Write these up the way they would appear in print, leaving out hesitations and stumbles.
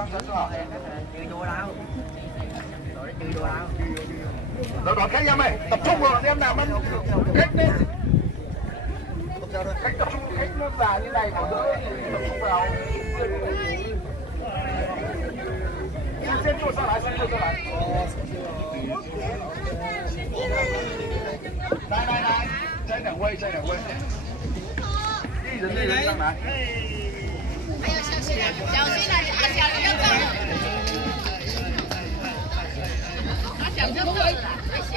上车是吧？Rồi đó các em ơi, tập trung vào em nào mình cách lên. Cách tập trung cách nó già như này mà đỡ tập trung vào.先坐上来，先坐上来。来，再两位，一人上来。还有小心啊，小心啊，阿小不要撞了。阿小就对了，危险。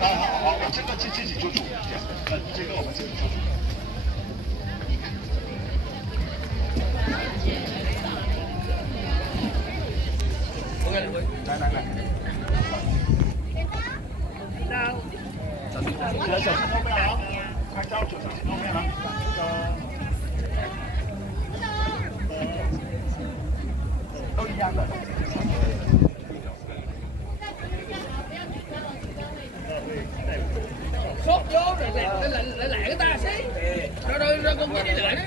好，这个自己做主，这个我们自己做主。来，小心后面啊！拍照就小心后面啊！都一样的。Sốt vô rồi lại cái ta xí rồi con kia đi lại đó.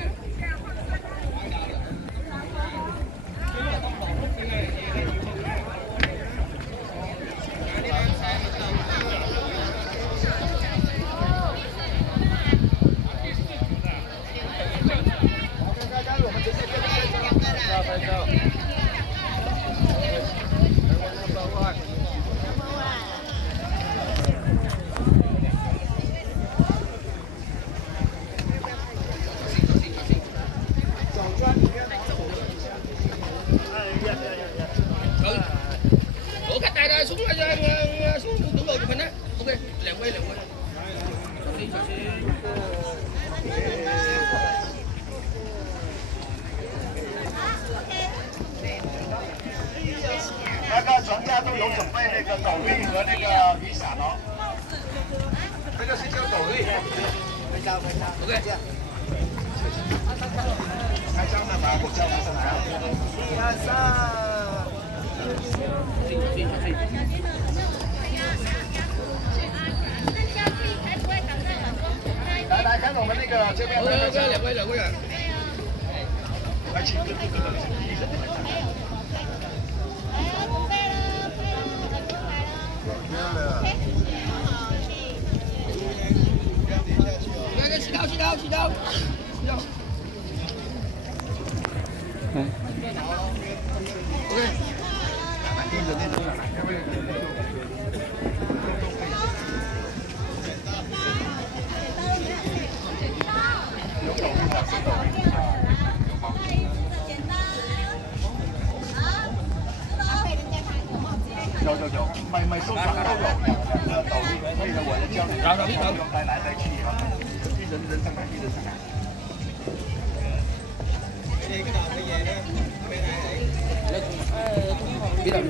Ủa cách này xuống đúng rồi chụp hình á. Ok, lẹn quay.那个船家都有准备那个斗笠和那个雨伞哦。这个是叫斗笠。OK。开张了吗？我叫他上来啊。1、2、3。来，看我们那个这边。两位。来，请各个医生来站。起刀。OK。盯着来，各位。有斗笠的，是斗笠。有，每艘船都有2个斗笠，那个我的教练，不用来去啊，一人上来。biết rồi.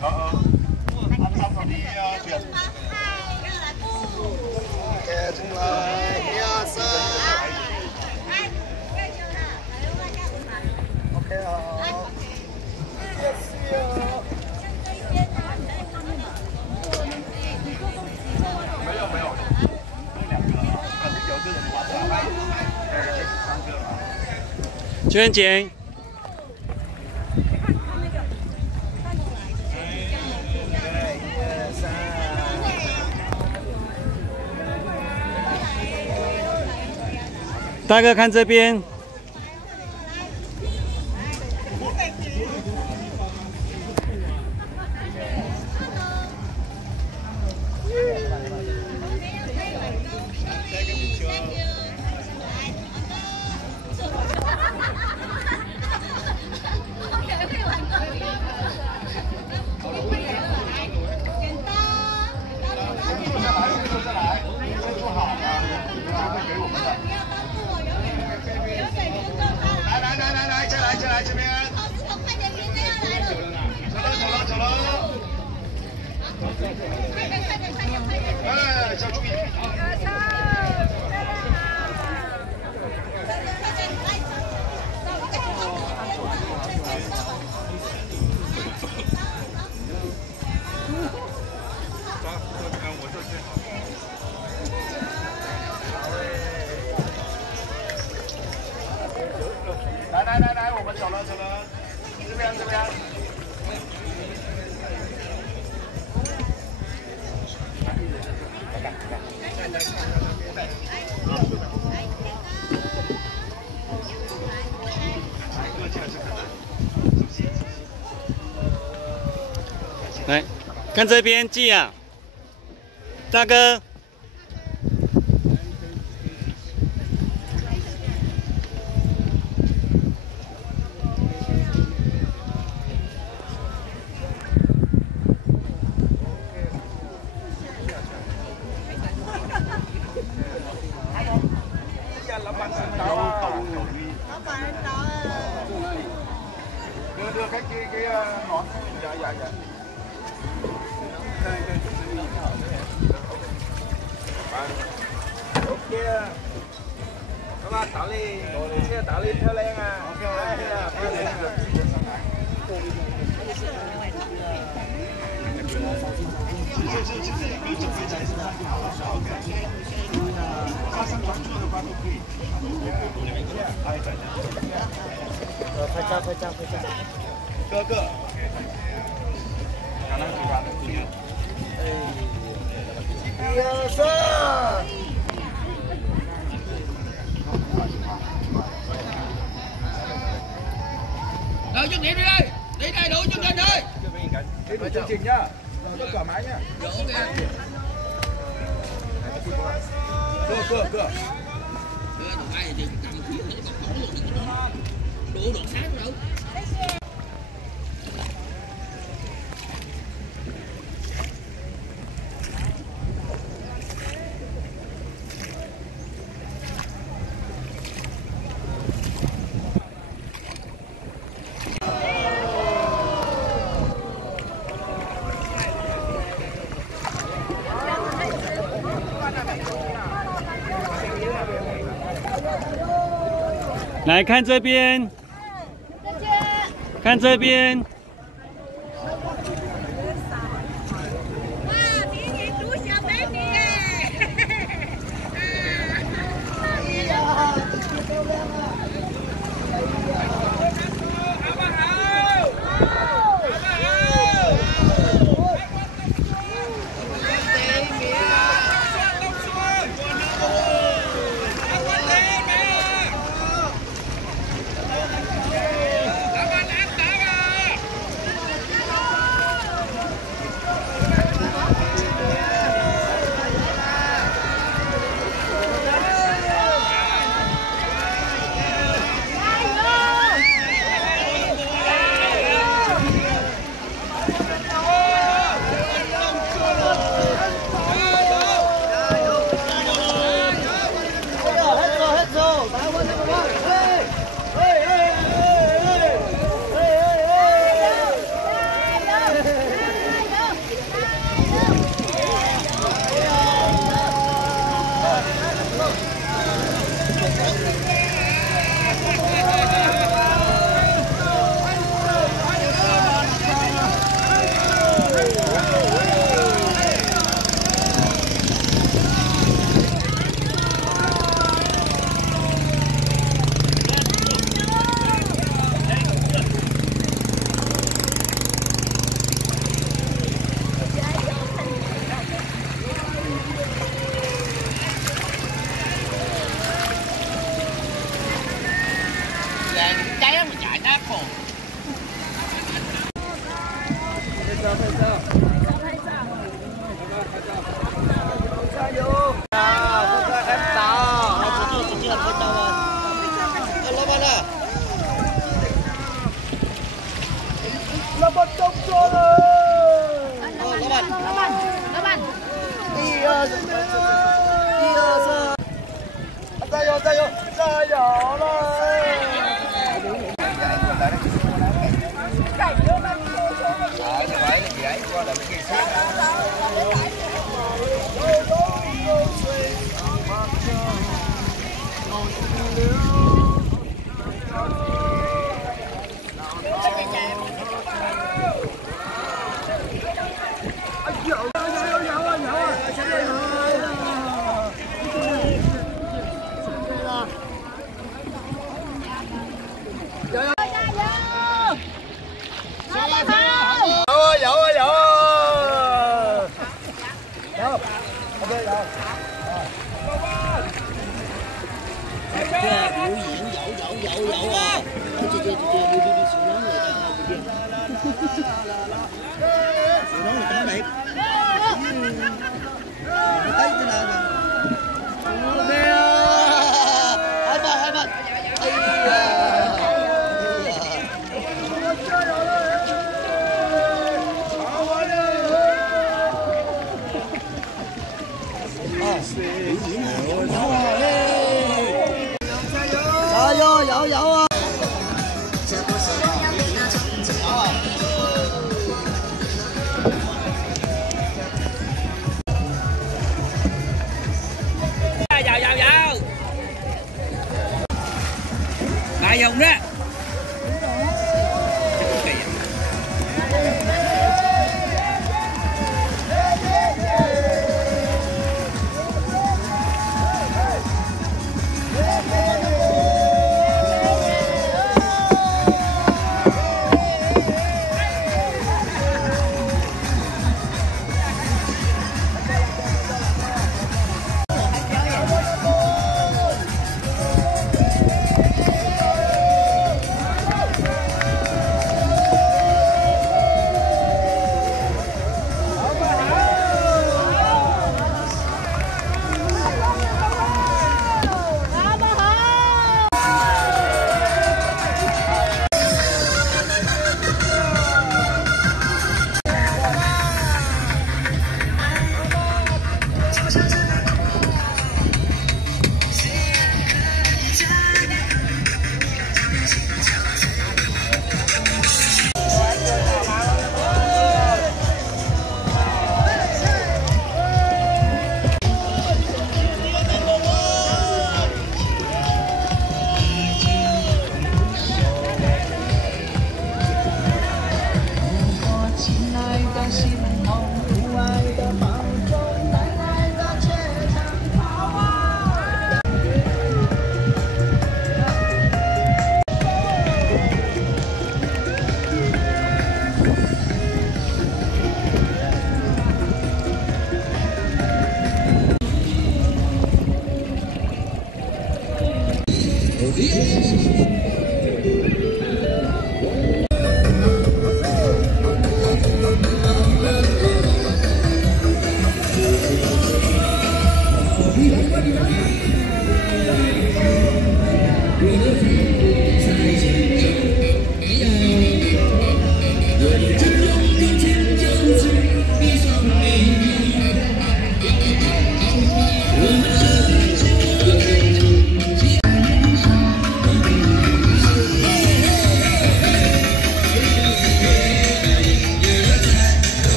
Ăn xong rồi đi Việt. Ok, chúng lại. Ok. 娟姐，大哥看这边。这边。快点，明天要来了。走了。快点。哎，要注意。来，我们走了，这边。来，看这边，记啊，大哥。đưa cái ngón. Dạ. Ok. Các bạn tạo lên, xe tạo lên theo lên à. Ok. 拍照。哥。看那个地方的姑娘。1、2、3。Rồi chương trình đi đây. Đi đầy đủ chương trình đi. Đi đủ chương trình nhá. Rồi cỏ máy nhá. Rồi ok. Cưa. Đồ ai thì cầm khí thì bật luôn đừng có đủ độ sáng đâu.来看这边，看这边。哇，比你煮小白米cháy mà chạy áp cổ. Laban công cho rồi. Laban. Ra dò rồi. Hãy subscribe cho kênh Ghiền Mì Gõ để không bỏ lỡ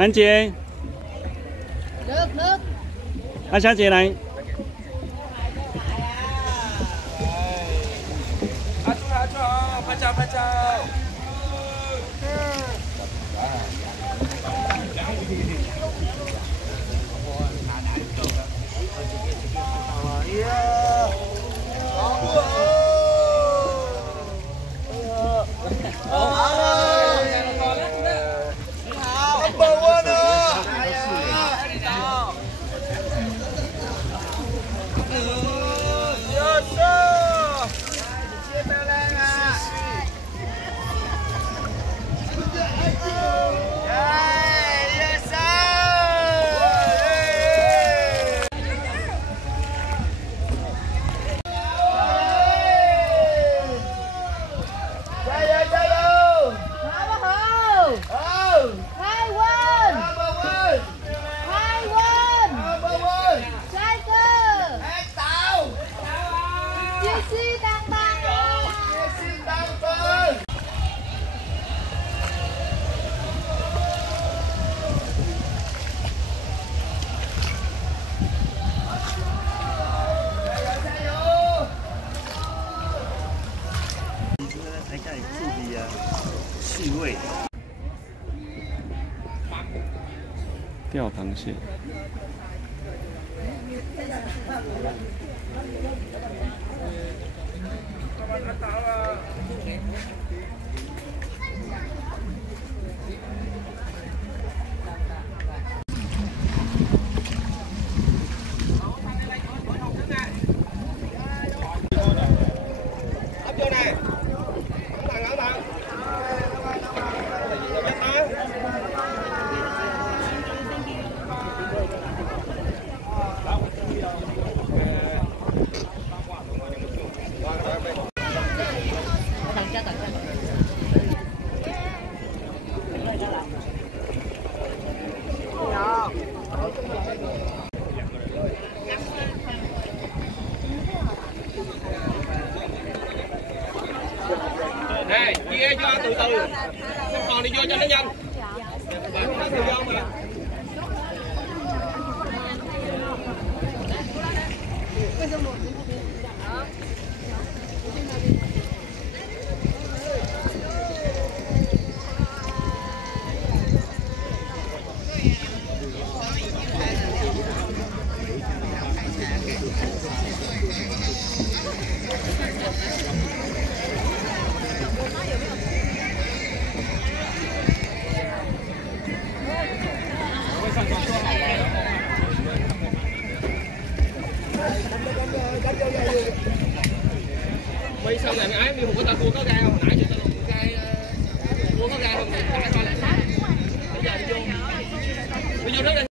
安姐，安小姐来。阿朱好，拍照拍照。钓螃蟹。Này, chia cho từ từ. Không còn đi vô cho nó nhanh. Bạn nó tự do mà. Mi xong rồi ấy, Mi Hùng có ta cua có gai không? Nãy cho tao gai cua có gai không? Cãi qua lại. Bây giờ đi vô. Đi vô nước đi.